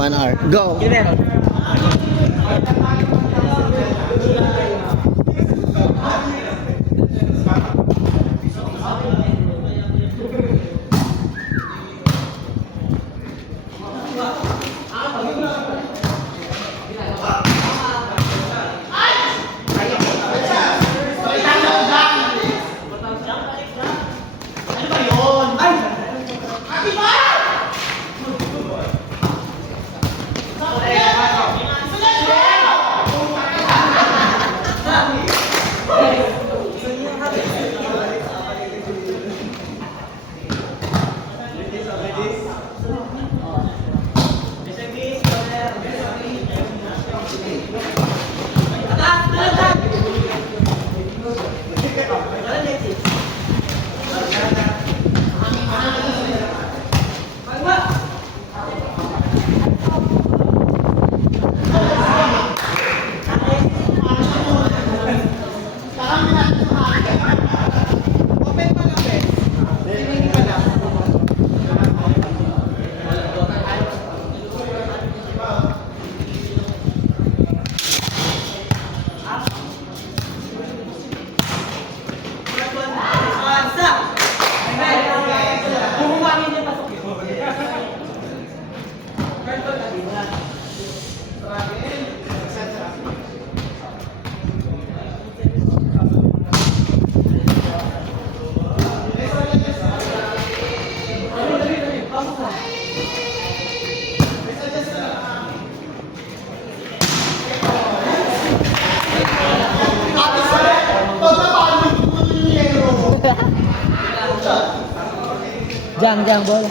1 hour. Go! Jang, bola.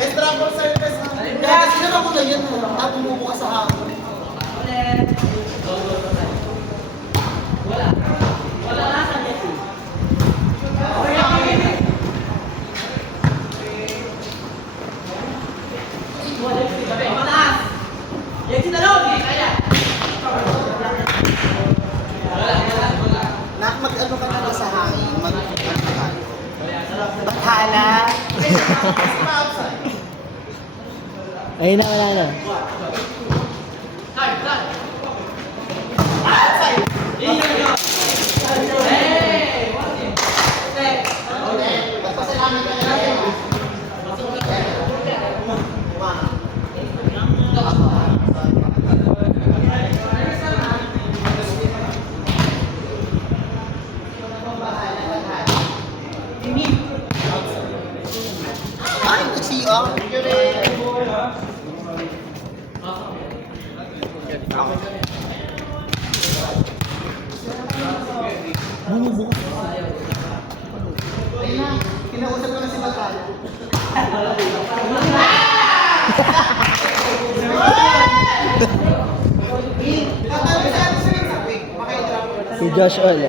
Best travel service. Kaya sinara ko na yun. At bumubuka sa hangin. Wala na sa Messi. Mataas. Yan si Talon. Kaya. Mag-ano ka na sa hangin. Bathala. Ayun na, wala na. Ay, nag-CR. Kinausap ko na si Bathala. Si Josh Ol.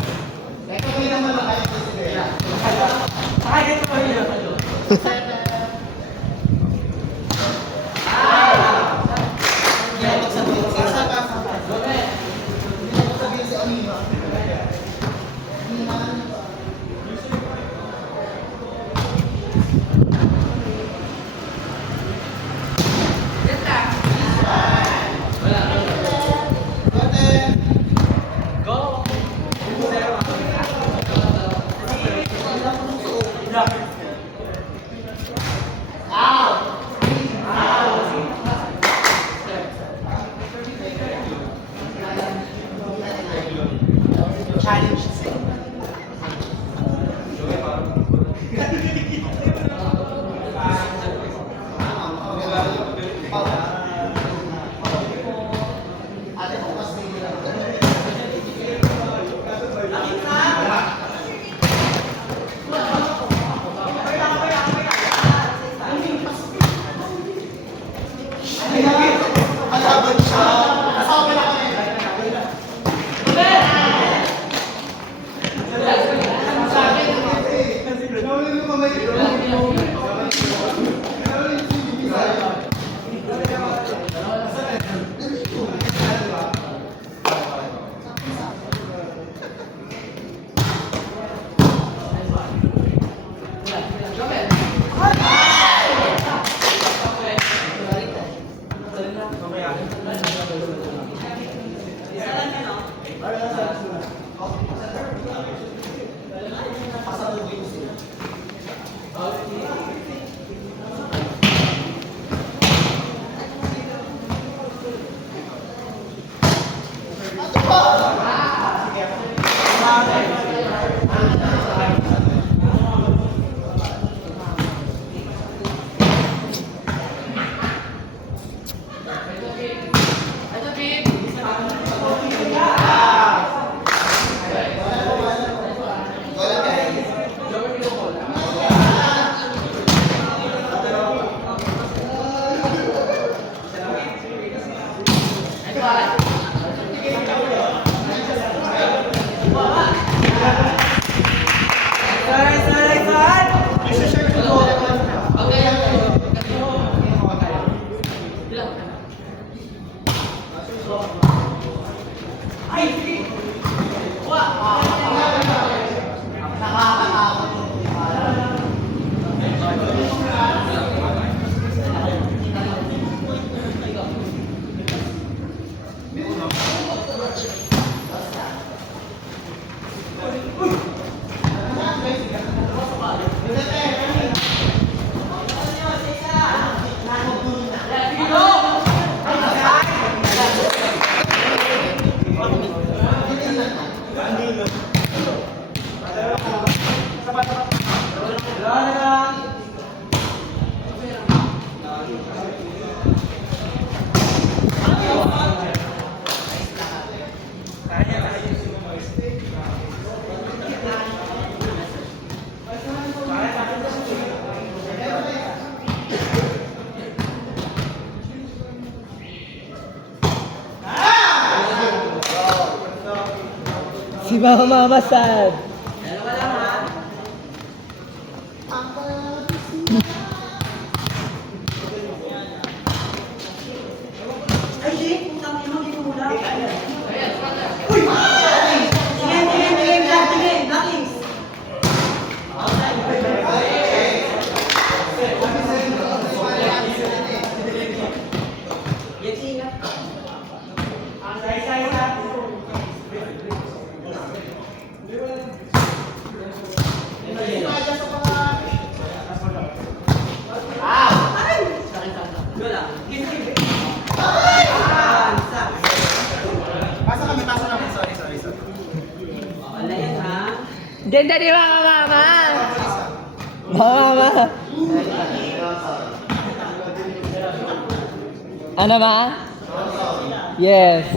ba mamamasad? Dalawa lang ha. Ay, Jake, putang ina mo, di mo mula. Uy! Tingin, blockings. Yes, ingat. Wala. Pasa kami. Sorry. Wala yan ha. Ganda ni mama! Mama! Ano ba? Yes.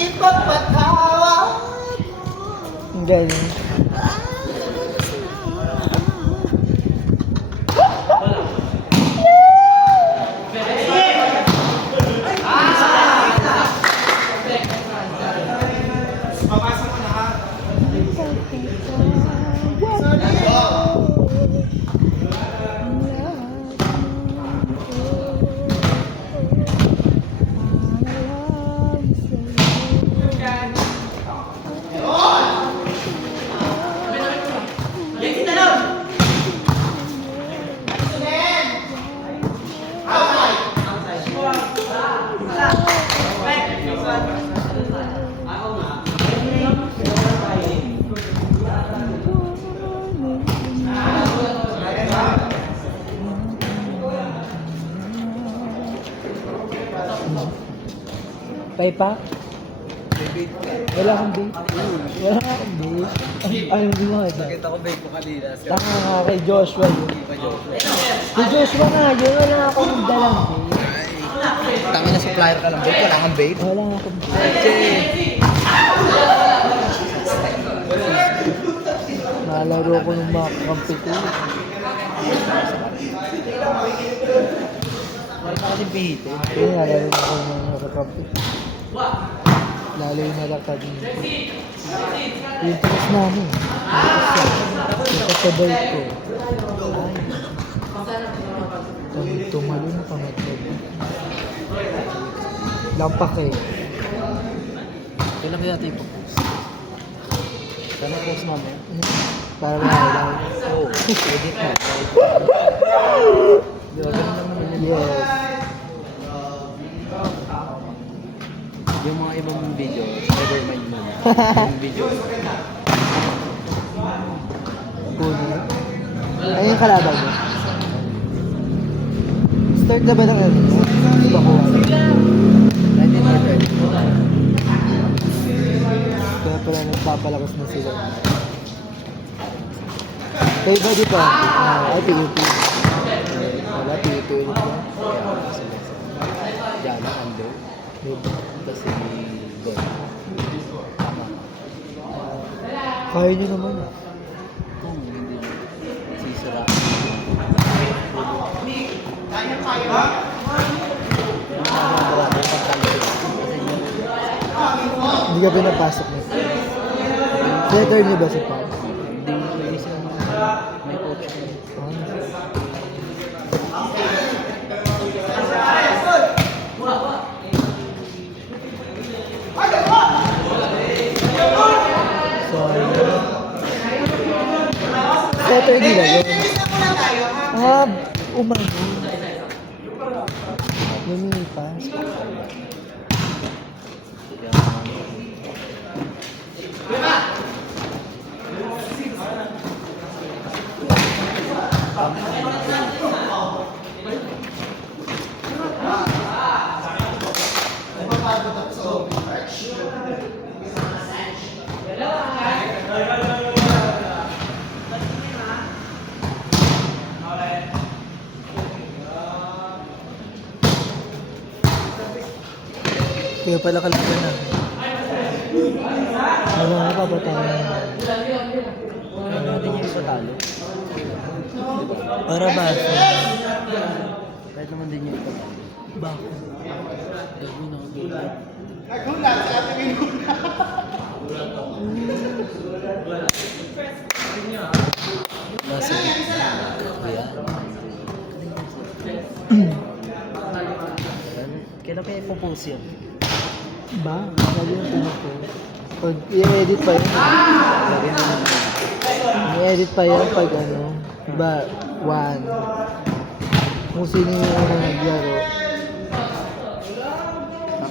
Ipagpatawad. Ang galing. Mabasa mo na ha. Yan si Talon! Ako nga. Pay pa? Wala akong bait. Wala akong bait. Ay, hindi mo ito. Nakita ko bake ko kanina. Tanga nga kay Joshua yun. Kay Joshua nga yun, wala akong dalang bait. Tangin na supplier ka ng bake. Wala kang bake. Wala akong bait. Nalaro ko ng mga kakampi ko. Wala ka kasi bihito. Kaya nalaro ko ng mga kakampi. Lalo yung nalakad niya. Yung takas namin. Yung kasabay ko. Ay. Tumalon na pangatid. Lampak eh. Kailan kaya tayo po-post? Kailan post namin? Para mahalaw. Oo. Edit na. Di ba? Ganun lang naman yun. Yes. Yung mga ibang video, never mind mo. Yung video. Puno. Ayun yung kalaban mo. Start na ba ng ano? Hindi ba ko? 1900. Kaya pala nagpapalakas na sila. Kayo ba di pa? Ay, PUP. Wala, PUP ulit ba? Diyan, Ando. Diba? Tapos si Don. Tama. Kaya nyo naman. Kung hindi si Sira. Hindi ka pinapasok na. Letter niyo ba si Pam? Hindi may isang may coach ko. Sorry. Letter nila yun. Ah, umano. Lumipas. Kaya pala kalaban na. Wala nga papatayin. Kaya natin yung isa talo. Para ba? Kahit naman din yung isa talo. Bakit? Sabi na ako. Nagulat sa ating Nasa Kuya. Kailan kaya ipopost yun? Ba? Sabi yung pinupost. Pag i-edit pa yun. I-edit pa yun pag ano. Diba? 1. Kung sino yung unang naglaro.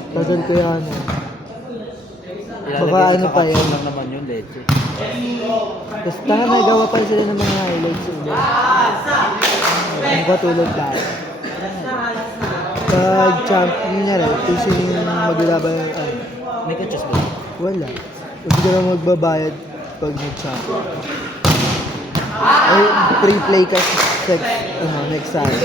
Tagal ko yan ano. Baka ano pa yun. lang naman yung leche. Tapos tanga nagawa pa sila ng mga highlights ulit. Ang katulad dahil. Pag champion niya rin, kung sino yung maglalaban yung ano. May kachas ba? Wala. Hindi ka lang magbabayad pag nag-champion. Ay, free play ka next time.